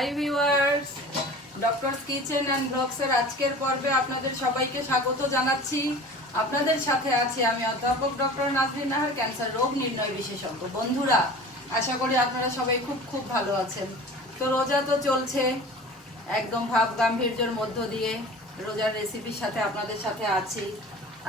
Hi viewers doctors kitchen and ব্লগসের আজকের পর্বে আপনাদের সবাইকে স্বাগত জানাচ্ছি। আপনাদের সাথে আছি আমি অধ্যাপক ডক্টর নাজরিন নাহার, ক্যান্সার রোগ নির্ণয় বিশেষজ্ঞ। বন্ধুরা, আশা করি আপনারা সবাই খুব খুব ভালো আছেন। তো রোজা তো চলছে, একদম ভাব গাম্ভীর্যের মধ্য দিয়ে রোজার রেসিপির সাথে আপনাদের সাথে আছি।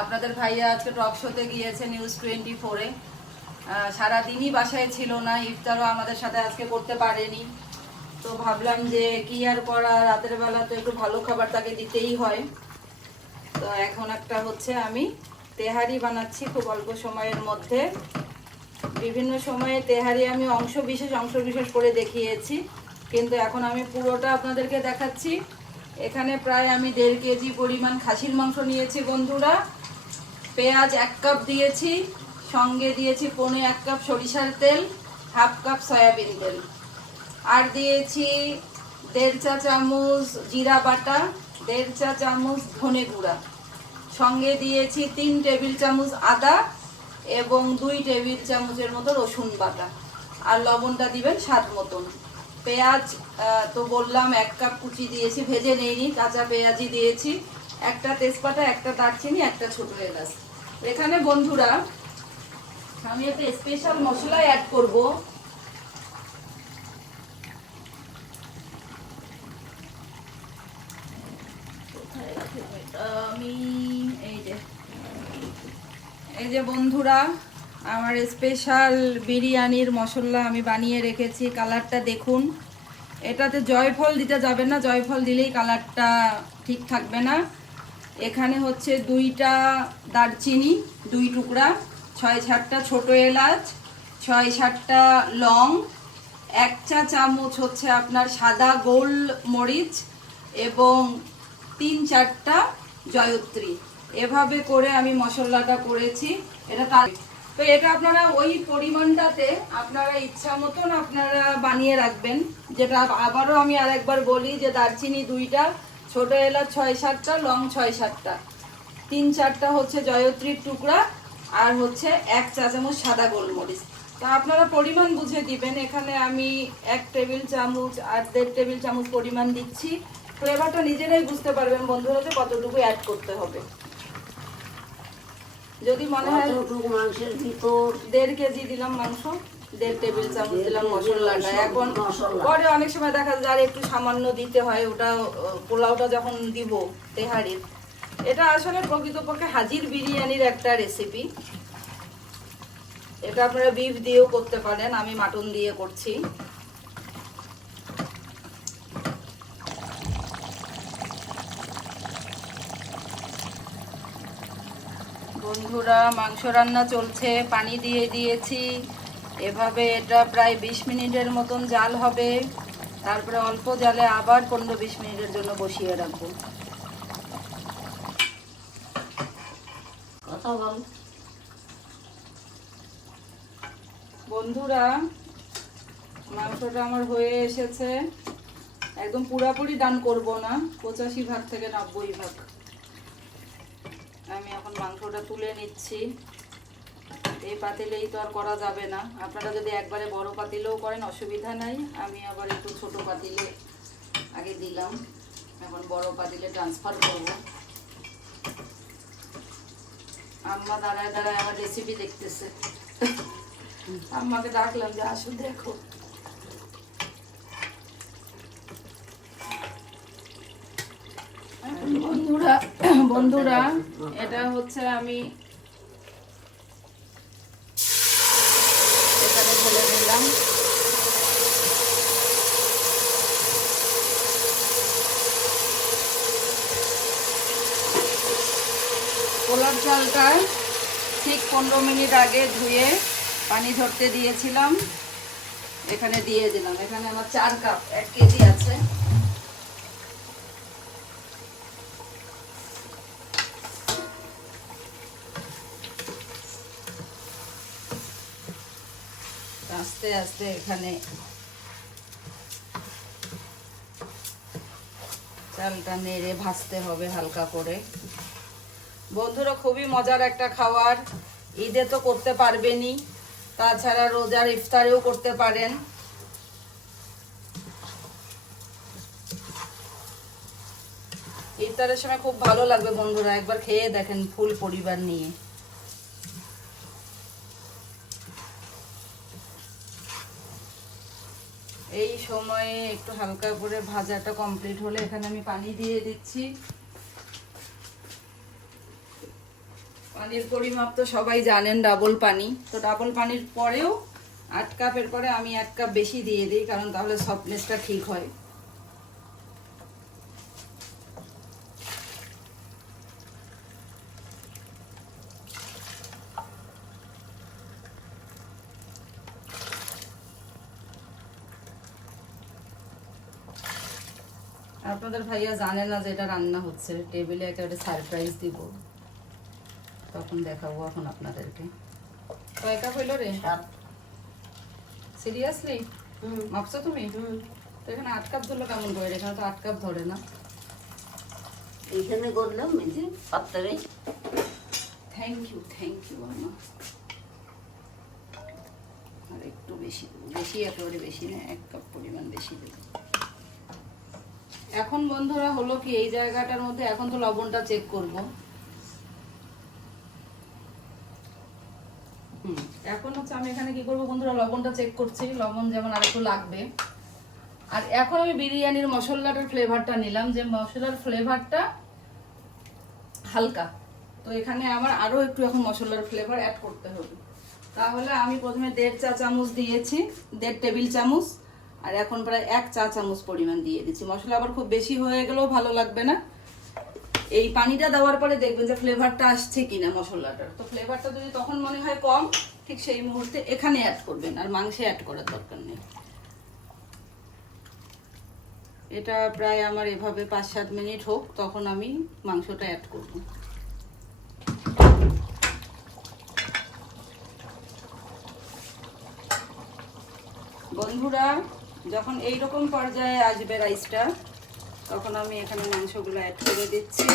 আপনাদের ভাইয়া আজকে টক শোতে গিয়েছে নিউজ টোয়েন্টি ফোরে সারাদিনই বাসায় ছিল না, ইফতারও আমাদের সাথে আজকে করতে পারেনি। তো ভাবলাম যে কি আর করা, রাতের বেলা তো একটু ভালো খাবার তাকে দিতেই হয়। তো এখন একটা হচ্ছে আমি তেহারি বানাচ্ছি খুব অল্প সময়ের মধ্যে। বিভিন্ন সময়ে তেহারি আমি অংশ বিশেষ অংশ বিশেষ করে দেখিয়েছি। কিন্তু এখন আমি পুরোটা আপনাদেরকে দেখাচ্ছি। এখানে প্রায় আমি দেড় কেজি পরিমাণ খাসির মাংস নিয়েছি বন্ধুরা। পেঁয়াজ এক কাপ দিয়েছি, সঙ্গে দিয়েছি পনে এক কাপ সরিষার তেল, হাফ কাপ সয়াবিন তেল। আর দিয়েছি দেড় চা চামচ জিরা বাটা, দেড় চা চামচ ধনে গুঁড়া। সঙ্গে দিয়েছি তিন টেবিল চামচ আদা এবং দুই টেবিল চামচের মতো রসুন বাটা। আর লবণটা দিবেন স্বাদ মতন। পেঁয়াজ তো বললাম এক কাপ কুচি দিয়েছি, ভেজে নেইনি, কাঁচা পেঁয়াজই দিয়েছি। একটা তেজপাতা, একটা দারচিনি, একটা ছোট এলাচ। এখানে বন্ধুরা, আমি একটা স্পেশাল মশলা অ্যাড করব কোথায় রাখলাম এটা আমি এই যে এই যে বন্ধুরা, আমার স্পেশাল বিরিয়ানির মশলা আমি বানিয়ে রেখেছি, কালারটা দেখুন। এটাতে জয়ফল দিতে যাবে না, জয়ফল দিলেই কালারটা ঠিক থাকবে না। এখানে হচ্ছে দুইটা দারচিনি, দুই টুকরা, ছয় সাতটা ছোট এলাচ, ছয় সাতটা লং, এক চা চামচ হচ্ছে আপনার সাদা গোল মরিচ এবং তিন চারটা জয়ত্রী। এভাবে করে আমি মশলাটা করেছি। এটা তার তো এটা আপনারা ওই পরিমাণটাতে আপনারা ইচ্ছা মতন আপনারা বানিয়ে রাখবেন। যেটা আবারও আমি আরেকবার বলি যে দারচিনি দুইটা, ছোট এলাচ ছয় সাতটা, লং ছয় সাতটা। তিন চারটা হচ্ছে জয়ত্রীর টুকরা আর হচ্ছে এক চা চামচ সাদা গোলমরিচ। তা আপনারা পরিমাণ বুঝে দিবেন। এখানে আমি এক টেবিল চামচ, আর দেড় টেবিল চামচ পরিমাণ দিচ্ছি। ফ্লেভারটা নিজেরাই বুঝতে পারবেন বন্ধুরা যে কতটুকু অ্যাড করতে হবে। যদি মনে হয় মাংসের ভিতর? দেড় কেজি দিলাম মাংস দেড় টেবিল চামচ দিলাম মশলাটা। এখন পরে অনেক সময় দেখা যায় একটু সামান্য দিতে হয় ওটা পোলাওটা যখন দিব তেহারির এটা আসলে প্রকৃতপক্ষে হাজির বিরিয়ানির একটা রেসিপি এটা আপনারা বিফ দিয়েও করতে পারেন আমি মাটন দিয়ে করছি। বন্ধুরা মাংস রান্না চলছে পানি দিয়ে দিয়েছি। এভাবে এটা প্রায় বিশ মিনিটের মতন জাল হবে। তারপরে অল্প জালে আবার পনেরো বিশ মিনিটের জন্য বসিয়ে রাখব। বন্ধুরা মাংসটা আমার হয়ে এসেছে। একদম পুরাপুরি ডান করব না পঁচাশি ভাগ থেকে নব্বই ভাগ। আমি এখন মাংসটা তুলে নিচ্ছি। এই পাতিলেই তো আর করা যাবে না। আপনারা যদি একবারে বড় পাতিলেও করেন, অসুবিধা নাই। আমি আবার একটু ছোট পাতিলে আগে দিলাম। এখন বড় পাতিলে ট্রান্সফার করব। আম্মা দাঁড়ায় দাঁড়ায় আমার রেসিপি দেখতেছে। আম্মাকে ডাকলাম যে, আসো দেখো। বন্ধুরা বন্ধুরা, এটা হচ্ছে আমি এখানে ঢেলে দিলাম। পোলার চালটা ঠিক পনেরো মিনিট আগে ধুয়ে পানি ধরতে দিয়েছিলাম। এখানে দিয়ে দিলাম। এখানে আমার চার কাপ, এক কেজি আছে। আস্তে আস্তে এখানে। চালটা নেড়ে ভাজতে হবে হালকা করে। বন্ধুরা, খুবই মজার একটা খাবার। ঈদে তো করতে পারবেনই। তাছাড়া রোজার ইফতারেও করতে পারেন। ইফতারের সময় খুব ভালো লাগবে বন্ধুরা। একবার খেয়ে দেখেন ফুল পরিবার নিয়ে। সময়ে একটু হালকা করে ভাজাটা কমপ্লিট হলে এখানে আমি পানি দিয়ে দিচ্ছি। পানির পরিমাপ তো সবাই জানেন ডাবল পানি। তো ডাবল পানির পরেও আট কাপের পরে আমি এক কাপ বেশি দিয়ে দিই, কারণ তাহলে সফটনেসটা ঠিক হয়। আপনাদের ভাইয়া জানে না যে এটা রান্না হচ্ছে। টেবিলে একটা সারপ্রাইজ দিব। তখন দেখাবো এখন আপনাদেরকে। কয় কাপ হইল রে। সিরিয়াসলি মাপছো তুমি? তো এখানে আট কাপ ধরলো কেমন করে? এখানে তো আট কাপ ধরে না। এখানে করলাম এই যে পাত্রে। থ্যাংক ইউ থ্যাংক ইউ আম্মা। আর একটু বেশি বেশি একেবারে বেশি না এক কাপ পরিমাণ বেশি দেবো। এখন বন্ধুরা হলো কি, এই জায়গাটার মধ্যে এখন তো লবণটা চেক করব। হুম, এখন হচ্ছে আমি এখানে কি করব বন্ধুরা, লবণটা চেক করছি, লবণ যেমন আর একটু লাগবে। আর এখন আমি বিরিয়ানির মশলাটার ফ্লেভারটা নিলাম, যে মশলার ফ্লেভারটা হালকা। তো এখানে আমার আরও একটু এখন মশলার ফ্লেভার অ্যাড করতে হবে। তাহলে আমি প্রথমে দেড় চা চামচ দিয়েছি, দেড় টেবিল চামচ। আর এখন প্রায় এক চা চামচ পরিমাণ দিয়ে দিচ্ছি। মশলা আবার খুব বেশি হয়ে গেলেও ভালো লাগবে না। এই পানিটা দেওয়ার পরে দেখবেন যে ফ্লেভারটা আসছে কিনা মশলাটার। তো ফ্লেভারটা যদি তখন মনে হয় কম, ঠিক সেই মুহূর্তে এখানে অ্যাড করবেন, আর মাংসে অ্যাড করার দরকার নেই। এটা প্রায় আমার এভাবে পাঁচ সাত মিনিট হোক, তখন আমি মাংসটা অ্যাড করব। বন্ধুরা যখন এই রকম পর্যায়ে আসবে রাইসটা তখন আমি এখানে মাংসগুলো অ্যাড করে দিচ্ছি।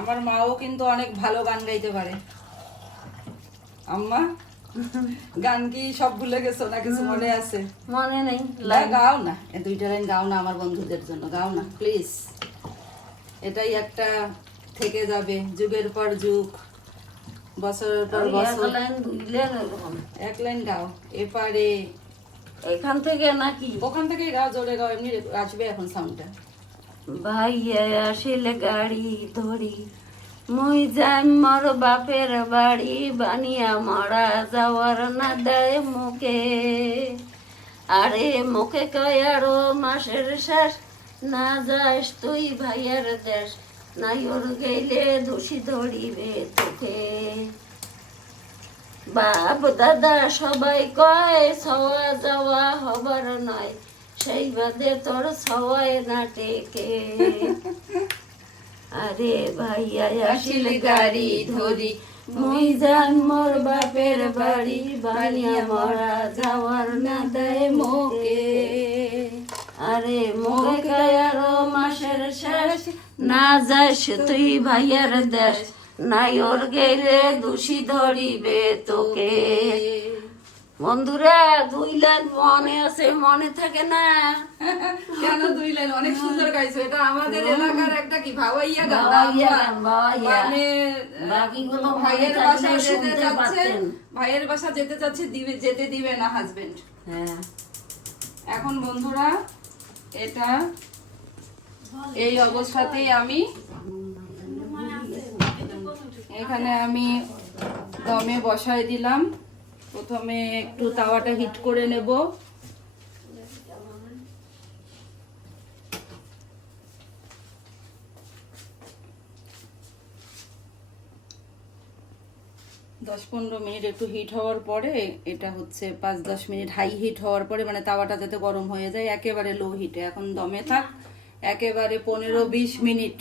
আমার মাও কিন্তু অনেক ভালো গান গাইতে পারে। আম্মা গান কি সব ভুলে গেছো না কিছু মনে আছে? মনে নেই গাও না। এ দুইটা লাইন গাও না আমার বন্ধুদের জন্য গাও না প্লিজ এটাই একটা থেকে যাবে যুগের পর যুগ বছরের পর বছর। এক লাইন গাও এপারে। এখান থেকে নাকি? ওখান থেকে গাও জোরে গাও এমনি আসবে এখন সাউন্ডটা ভাইয়া আসিলে গাড়ি ধরি মুই যাই মোর বাপের বাড়ি বানিয়া মরা যাওয়ার না দেয় মুখে। আরে মুখে কয় আরও মাসের শেষ না যাস তুই ভাইয়ার দেশ। নাই গেলে দোষী ধরিবে তোকে। বাপ দাদা সবাই কয় সওয়া যাওয়া হবার নয়। সেই বাদে তোর সওয়াই না টেকে আরে ভাইয়া আসিল গাড়ি ধরি। মুই যান মোর বাপের বাড়ি বানিয়া মরা যাওয়ার না দেয় মোকে। আরে মোকে কায়ারো মাসের শেষ না যাস তুই ভাইয়ার দেশ নাই ওর গেলে দোষী ধরিবে তোকে। বন্ধুরা দুই লাইন মনে আছে মনে থাকে না? কেন দুই লাইন? অনেক সুন্দর গাইছো। এটা আমাদের এলাকার একটা কি ভাওয়াইয়া গান। মানে বাকিগুলো ভাইয়ের বাসা যেতে যাচ্ছে ভাইয়ের বাসা যেতে যাচ্ছে দিবে যেতে দিবে না হাজবেন্ড হ্যাঁ। এখন বন্ধুরা এটা এই অবস্থাতেই আমি এখানে আমি দমে বসাই দিলাম। প্রথমে একটু তাওয়াটা হিট করে নেব। দশ পনেরো মিনিট একটু হিট হওয়ার পরে, এটা হচ্ছে পাঁচ দশ মিনিট হাই হিট হওয়ার পরে মানে তাওয়াটা যাতে গরম হয়ে যায়, একেবারে লো হিটে এখন দমে থাক। একেবারে পনেরো বিশ মিনিট।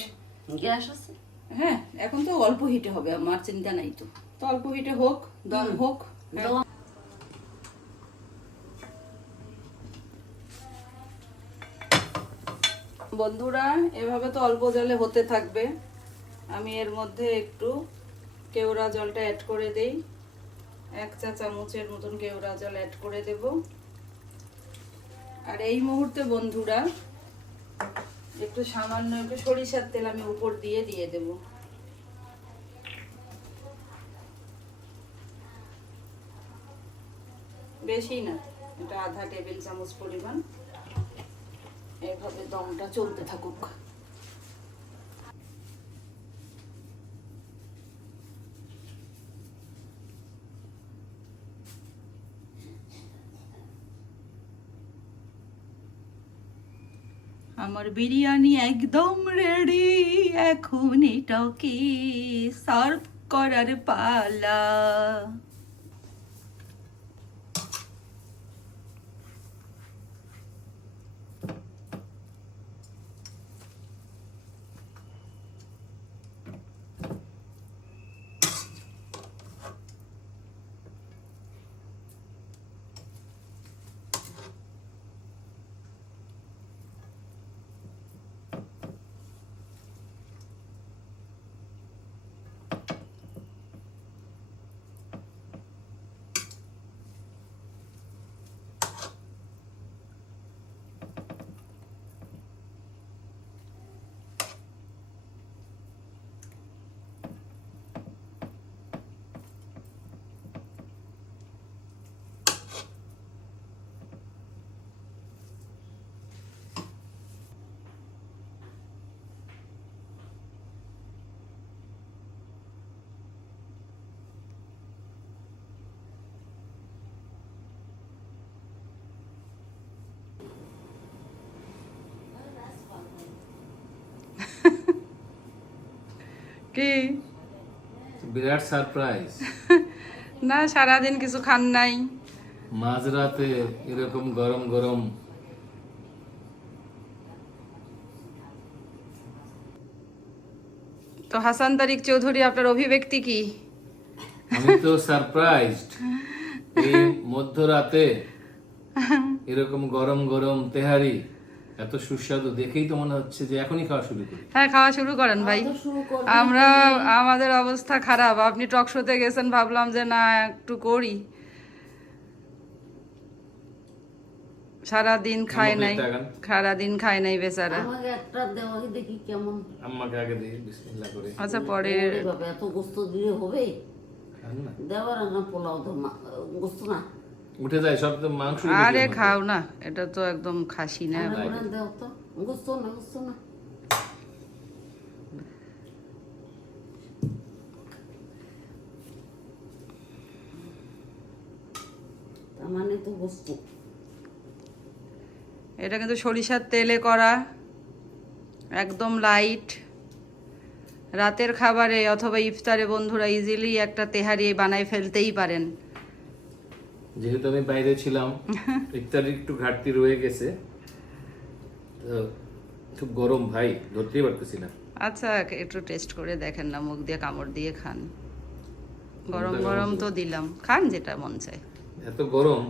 গ্যাস আছে? হ্যাঁ এখন তো অল্প হিটে হবে আমার চিন্তা নাই তো। তো অল্প হিটে হোক দম হোক হ্যাঁ। বন্ধুরা এভাবে তো অল্প জলে হতে থাকবে। আমি এর মধ্যে একটু কেওড়া জলটা অ্যাড করে দেই। এক চা চামচের মতন কেওড়া জল অ্যাড করে দেব। আর এই মুহূর্তে বন্ধুরা একটু সামান্য একটু সরিষার তেল আমি উপর দিয়ে দিয়ে দেব। বেশি না, এটা আধা টেবিল চামচ পরিমাণ। এইভাবে দমটা চলতে থাকুক। আমার বিরিয়ানি একদম রেডি এখন এটাকে সার্ভ করার পালা। কি? বিরাট সারপ্রাইজ না সারাদিন কিছু খান নাই। মাঝরাতে এরকম গরম গরম। তো হাসান তারিক চৌধুরী আপনার অভিব্যক্তি কি? আমি তো সারপ্রাইজড এই মধ্যরাতে এরকম গরম গরম তেহারি এত সুস্বাদু দেখেই তো মনে হচ্ছে যে এখনই খাওয়া শুরু করি। হ্যাঁ খাওয়া শুরু করেন ভাই। তো শুরু কর। আমরা আমাদের অবস্থা খারাপ। আপনি টক শোতে গেছেন ভাবলাম যে না একটু করি। সারাদিন খায় আমাকে নাই। সারাদিন খায় নাই বেচারা। আমাকে একটা দেওয়া দেখি কেমন। আম্মাকে আগে দিই বিসমিল্লাহ করে। আচ্ছা পরে বাবা এত গোস্ত দিলে হবে? খান না। দেওয়ার না পোলাও তো গোস্ত না? উঠে যায় সব তো মাংস আরে খাও না এটা তো একদম খাসি না। গোস্ত না গোস্ত না। মানে তো গোস্ত। এটা কিন্তু সরিষার তেলে করা একদম লাইট রাতের খাবারে অথবা ইফতারে বন্ধুরা ইজিলি একটা তেহারি বানায় ফেলতেই পারেন। যেহেতু আমি বাইরে ছিলাম ইফতারির একটু ঘাটতি রয়ে গেছে। তো খুব গরম ভাই ধরতেই পারতেছি না। আচ্ছা একটু টেস্ট করে দেখেন না মুখ দিয়ে কামড় দিয়ে খান। গরম গরম? তো দিলাম খান যেটা মন চায়। এত গরম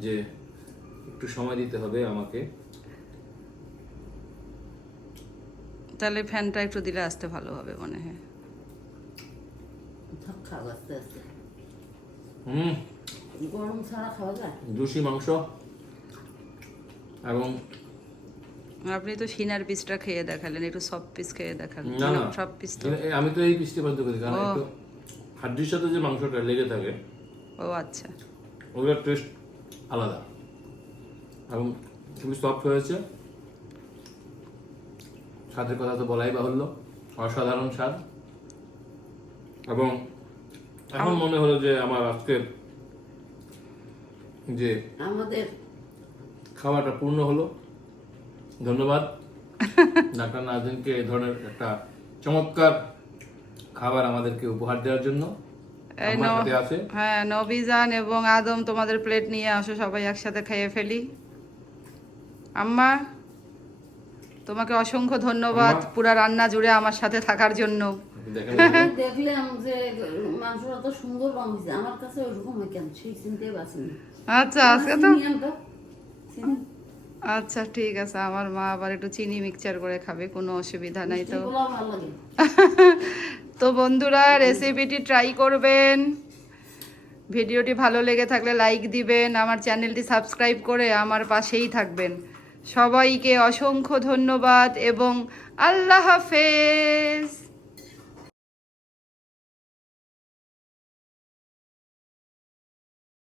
যে একটু সময় দিতে হবে আমাকে। তাহলে ফ্যানটা একটু দিলে আসতে ভালো হবে মনে হয়। হুম। গরম ছাড়া খাওয়া যায়? জুসি মাংস এবং আপনি তো সিনার পিসটা খেয়ে দেখালেন একটু সফট পিস খেয়ে দেখালেন। না না। সব পিস তো। আমি তো এই পিসটি পর্যন্ত করি কারণ একটু হাড্ডির সাথে যে মাংসটা লেগে থাকে ও আচ্ছা। ওগুলোর টেস্ট আলাদা। এবং খুবই সফট হয়েছে। স্বাদের কথা তো বলাই বাহুল্য অসাধারণ স্বাদ। এবং এখন মনে হলো যে আমার আজকের যে আমাদের খাওয়াটা পূর্ণ হলো। ধন্যবাদ। ডাক্তার নাজদিনকে এই ধরনের একটা চমৎকার খাবার আমাদেরকে উপহার দেওয়ার জন্য। হ্যাঁ নবীজান এবং আদম তোমাদের প্লেট নিয়ে আসো সবাই একসাথে খেয়ে ফেলি। আম্মা তোমাকে অসংখ্য ধন্যবাদ। পুরা রান্না জুড়ে আমার সাথে থাকার জন্য। দেখলাম যে মাংসটা তো সুন্দর রং হয়েছে আমার কাছে ওরকম কেন? সেই চিনতে পারছি আচ্ছা আজকে তো আচ্ছা ঠিক আছে। আমার মা আবার একটু চিনি মিক্সচার করে খাবে কোনো অসুবিধা নাই তো। তো বন্ধুরা রেসিপিটি ট্রাই করবেন। ভিডিওটি ভালো লেগে থাকলে লাইক দিবেন। আমার চ্যানেলটি সাবস্ক্রাইব করে আমার পাশেই থাকবেন। সবাইকে অসংখ্য ধন্যবাদ এবং আল্লাহ হাফেজ।